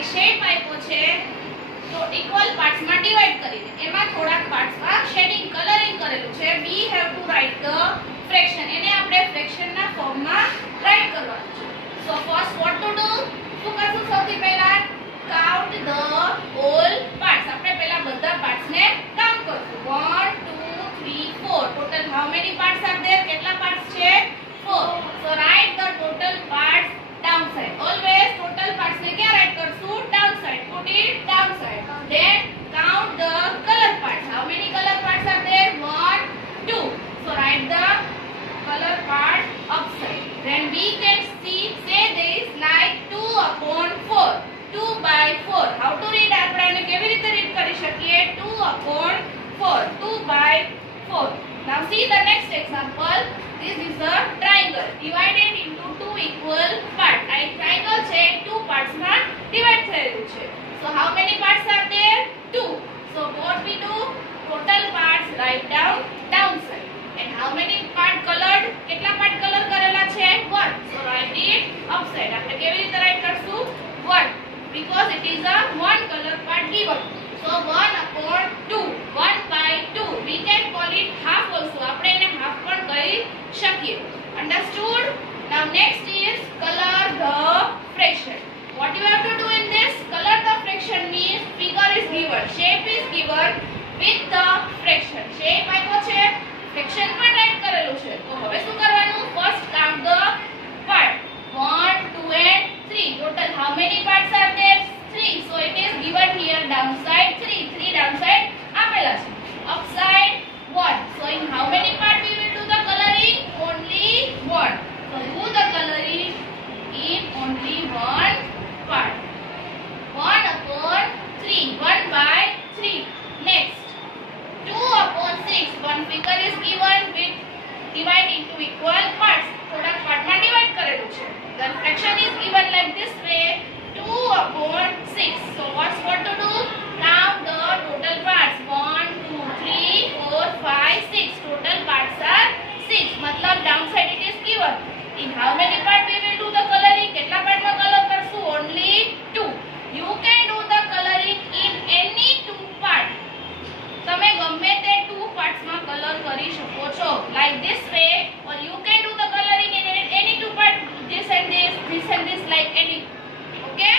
એક શેપ આપ્યો છે તો ઇક્વલ પાર્ટ્સ માં ડિવાઇડ કરીને એમાં થોડાક પાર્ટ્સ માં શેડિંગ કલરિંગ કરેલું છે. We have to write the fraction. એને આપણે ફ્રેક્શન ના ફોર્મ માં રાઇટ કરવાનું છે. So first vote to do? શું કરશું સૌથી પહેલા? Count the all parts. આપણે પહેલા બધા પાર્ટ્સ ને કાઉન્ટ કરશું. 1 2 3 4. Total how many parts are there? કેટલા પાર્ટ્સ છે? 4. So write the total parts down side. Always total parts ને ક્યાં રાઇટ કરશું? down side. Put it down side. Then count the color parts. How many color parts are there? 1 2. So write the color part upside. Then we can say this like 2 upon 4. 2 by 4. How to read? આપણે આને કેવી રીતે read કરી શકીએ? 2 upon 4. 2 by 4. Now see the next example. This is a triangle divided into two equal parts. A triangle છે two parts માં divide થયેલું છે. So how many parts are there? 2. So what we do? Total parts write down downside. And how many part colored? કેટલા part color કરેલા છે? 1. So write it upside. આપણે કેવી રીતે રાઈટ કરશું? 1. Because it is a one color part given. So 1 upon 2. 1 by 2. We can call it half also. આપણે એને half પણ કહી શકીએ. Understood? Now next is color the fraction. What you have to do in this? Color the fraction means figure is given, shape is given with the fraction. Shape આપ્યો છે, fraction પણ right કરેલું છે. તો હવે શું કરવાનું? First count the part. 1 2 and 3. Total how many parts are there? 3. So it is given here downside 3. 3 downside આપેલા છે. Upside 1. So in how many part we will do the coloring? Only 1. So do the coloring in only one part. 1 upon 3. 1 by 3. Next 2 upon 6. One figure is given with divide into equal parts. થોડા part માં divide કરેલું છે. Then fraction is given like this way. 2 upon 6. So what's what to do? Count the total parts. 1 2 3 4 5 6. Total parts are 6. मतलब downside it is given. In how many part we will do the coloring? કેટલા part માં colour કરશું? Only 2. You can do the coloring in any two part. તમે ગમે તે two parts માં colour કરી શકો છો. Like this way, or you can do the coloring in any two part. This and this like any. Okay?